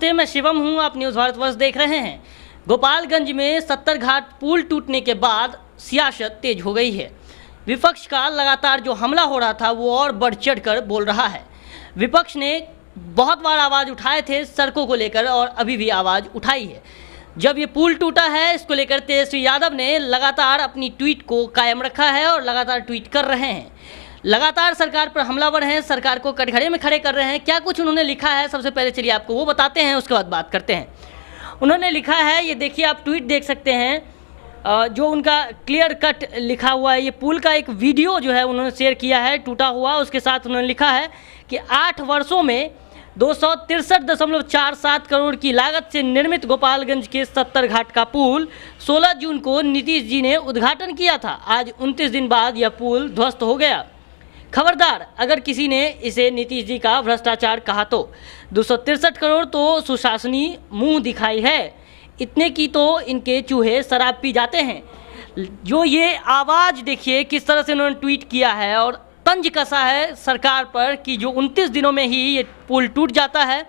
नमस्ते, मैं शिवम हूं। आप न्यूज़ भारतवर्ष देख रहे हैं। गोपालगंज में 70 घाट पुल टूटने के बाद सियासत तेज हो गई है। विपक्ष का लगातार जो हमला हो रहा था वो और बढ़ चढ़कर बोल रहा है। विपक्ष ने बहुत बार आवाज़ उठाए थे सड़कों को लेकर और अभी भी आवाज़ उठाई है। जब ये पुल टूटा है इसको लेकर तेजस्वी यादव ने लगातार अपनी ट्वीट को कायम रखा है और लगातार ट्वीट कर रहे हैं। लगातार सरकार पर हमलावर हैं, सरकार को कटघरे में खड़े कर रहे हैं। क्या कुछ उन्होंने लिखा है, सबसे पहले चलिए आपको वो बताते हैं, उसके बाद बात करते हैं। उन्होंने लिखा है, ये देखिए आप ट्वीट देख सकते हैं, जो उनका क्लियर कट लिखा हुआ है। ये पुल का एक वीडियो जो है उन्होंने शेयर किया है टूटा हुआ। उसके साथ उन्होंने लिखा है कि 8 वर्षों में 263.47 करोड़ की लागत से निर्मित गोपालगंज के 70 घाट का पुल 16 जून को नीतीश जी ने उद्घाटन किया था। आज 29 दिन बाद यह पुल ध्वस्त हो गया। खबरदार अगर किसी ने इसे नीतीश जी का भ्रष्टाचार कहा तो। 263 करोड़ तो सुशासनी मुंह दिखाई है। इतने की तो इनके चूहे शराब पी जाते हैं। जो ये आवाज़ देखिए किस तरह से उन्होंने ट्वीट किया है और तंज कसा है सरकार पर कि जो 29 दिनों में ही ये पुल टूट जाता है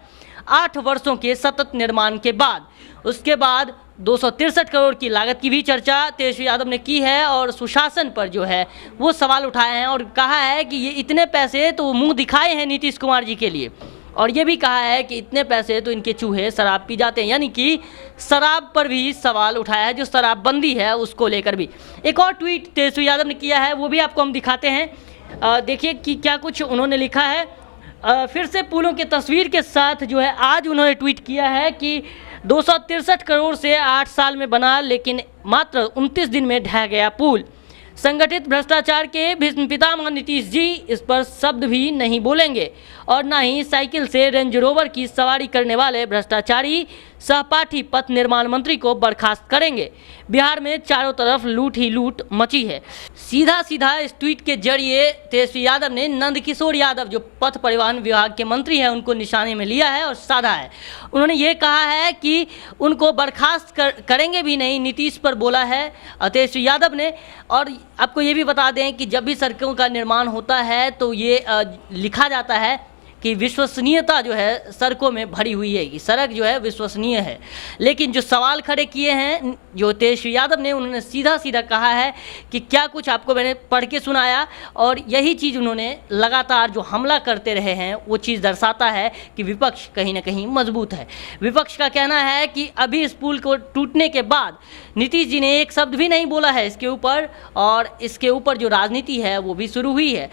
8 वर्षों के सतत निर्माण के बाद। उसके बाद 263 करोड़ की लागत की भी चर्चा तेजस्वी यादव ने की है और सुशासन पर जो है वो सवाल उठाए हैं और कहा है कि ये इतने पैसे तो मुंह दिखाए हैं नीतीश कुमार जी के लिए, और ये भी कहा है कि इतने पैसे तो इनके चूहे शराब पी जाते हैं। यानी कि शराब पर भी सवाल उठाया है, जो शराबबंदी है उसको लेकर भी। एक और ट्वीट तेजस्वी यादव ने किया है, वो भी आपको हम दिखाते हैं। देखिए कि क्या कुछ उन्होंने लिखा है। फिर से पुलों की तस्वीर के साथ जो है आज उन्होंने ट्वीट किया है कि 263 करोड़ से 8 साल में बना, लेकिन मात्र 29 दिन में ढह गया पुल। संगठित भ्रष्टाचार के भीष्म पितामह नीतीश जी इस पर शब्द भी नहीं बोलेंगे और ना ही साइकिल से रेंज रोवर की सवारी करने वाले भ्रष्टाचारी सहपाठी पथ निर्माण मंत्री को बर्खास्त करेंगे। बिहार में चारों तरफ लूट ही लूट मची है। सीधा सीधा इस ट्वीट के जरिए तेजस्वी यादव ने नंदकिशोर यादव जो पथ परिवहन विभाग के मंत्री हैं उनको निशाने में लिया है और साधा है। उन्होंने ये कहा है कि उनको बर्खास्त करेंगे भी नहीं, नीतीश पर बोला है तेजस्वी यादव ने। और आपको ये भी बता दें कि जब भी सड़कों का निर्माण होता है तो ये लिखा जाता है कि विश्वसनीयता जो है सड़कों में भरी हुई है, कि सड़क जो है विश्वसनीय है। लेकिन जो सवाल खड़े किए हैं जो तेजस्वी यादव ने, उन्होंने सीधा सीधा कहा है कि क्या कुछ आपको मैंने पढ़ के सुनाया, और यही चीज़ उन्होंने लगातार जो हमला करते रहे हैं वो चीज़ दर्शाता है कि विपक्ष कहीं ना कहीं मजबूत है। विपक्ष का कहना है कि अभी इस पुल को टूटने के बाद नीतीश जी ने एक शब्द भी नहीं बोला है इसके ऊपर, और इसके ऊपर जो राजनीति है वो भी शुरू हुई है।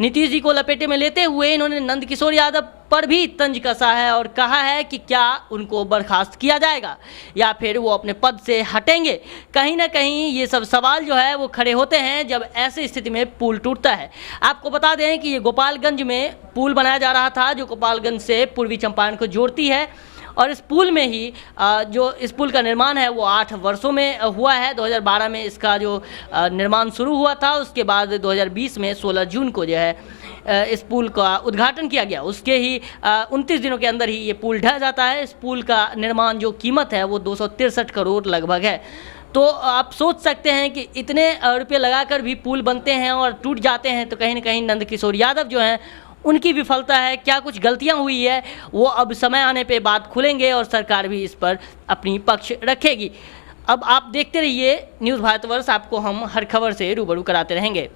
नीतीश जी को लपेटे में लेते हुए इन्होंने नंदकिशोर यादव पर भी तंज कसा है और कहा है कि क्या उनको बर्खास्त किया जाएगा या फिर वो अपने पद से हटेंगे। कहीं ना कहीं ये सब सवाल जो है वो खड़े होते हैं जब ऐसी स्थिति में पुल टूटता है। आपको बता दें कि ये गोपालगंज में पुल बनाया जा रहा था जो गोपालगंज से पूर्वी चंपारण को जोड़ती है, और इस पुल में ही जो इस पुल का निर्माण है वो 8 वर्षों में हुआ है। 2012 में इसका जो निर्माण शुरू हुआ था, उसके बाद 2020 में 16 जून को जो है इस पुल का उद्घाटन किया गया। उसके ही 29 दिनों के अंदर ही ये पुल ढह जाता है। इस पुल का निर्माण जो कीमत है वो 263 करोड़ लगभग है। तो आप सोच सकते हैं कि इतने रुपये लगाकर भी पुल बनते हैं और टूट जाते हैं, तो कहीं ना कहीं नंदकिशोर यादव जो हैं उनकी विफलता है। क्या कुछ गलतियां हुई है वो अब समय आने पे बात खुलेंगे और सरकार भी इस पर अपनी पक्ष रखेगी। अब आप देखते रहिए न्यूज़ भारतवर्ष, आपको हम हर खबर से रूबरू कराते रहेंगे।